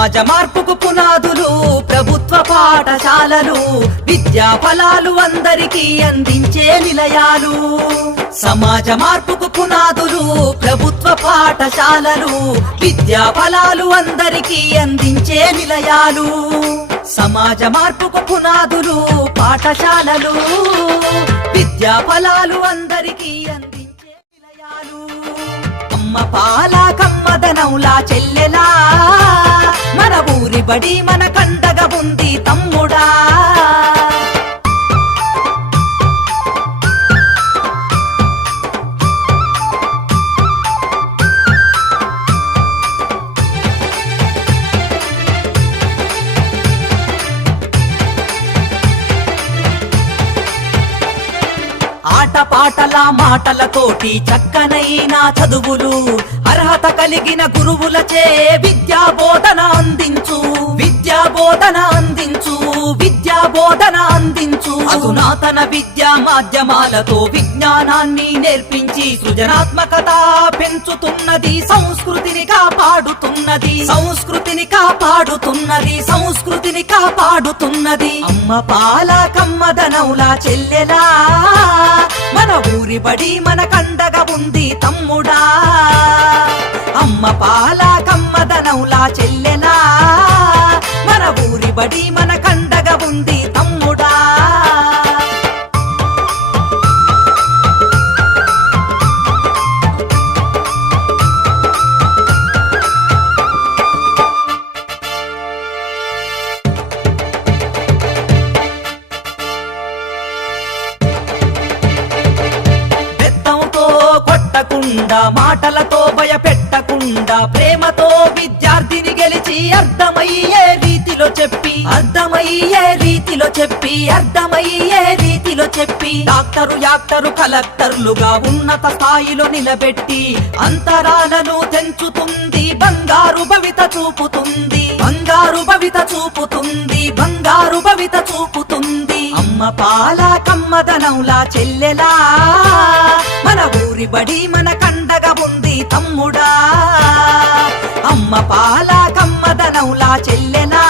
సమాజ మార్పుకు పునాదులు ప్రభుత్వ పాఠశాలలు, విద్యా ఫలాలు అందరికీ అందించే నిలయాలు. సమాజ మార్పుకు పునాదులు ప్రభుత్వ పాఠశాలలు, విద్యా ఫలాలు అందరికీ అందించే నిలయాలు. సమాజ మార్పుకు పునాదులు పాఠశాలలు, విద్యా ఫలాలు అందరికీ అందించే నిలయాలు. అమ్మ పాల కమ్మదనౌలా చెల్లెలా, మన ఊరి బడి మన కండగా ఉంది తమ్ముడా. ఆటపాటల మాటలతోటి చక్కనైన చదువులు, అర్హత కలిగిన గురువులచే విద్యా బోధన అందించు, విద్యా బోధన అందించు, విద్యా బోధన అందించు. అధునాతన విద్యా మాధ్యమాలతో విజ్ఞానాన్ని నేర్పించి సృజనాత్మకత పెంచుతున్నది, సంస్కృతిని కాపాడుతున్నది, సంస్కృతిని కాపాడుతున్నది, సంస్కృతిని కాపాడుతున్నది. అమ్మ పాల కమ్మదనౌలా చెల్లెలా, మన ఊరి బడి మన కండగా ఉంది తమ్ముడా. అమ్మ పాల కమ్మదనౌలా చెల్లెలా, మన ఊరి బడి మన కండగా ఉంది తమ్ముడా. మాటలతో భయపెట్టకుండా ప్రేమతో విద్యార్థిని గెలిచి అర్థమయ్యే రీతిలో చెప్పి, అర్థమయ్యే రీతిలో చెప్పి, అర్థమయ్యే రీతిలో చెప్పి డాక్టరు యాక్టరు కలెక్టర్లుగా ఉన్నత స్థాయిలో నిలబెట్టి అంతరాలను తెంచుతుంది, బంగారు భవిత చూపుతుంది, బంగారు భవిత చూపుతుంది, బంగారు భవిత చూపుతుంది. అమ్మ పాల కమ్మదనౌలా చెల్లెలా, మన ఊరి బడి మన కండగా ఉంది తమ్ముడా. అమ్మ పాల కమ్మదనౌలా చెల్లెలా,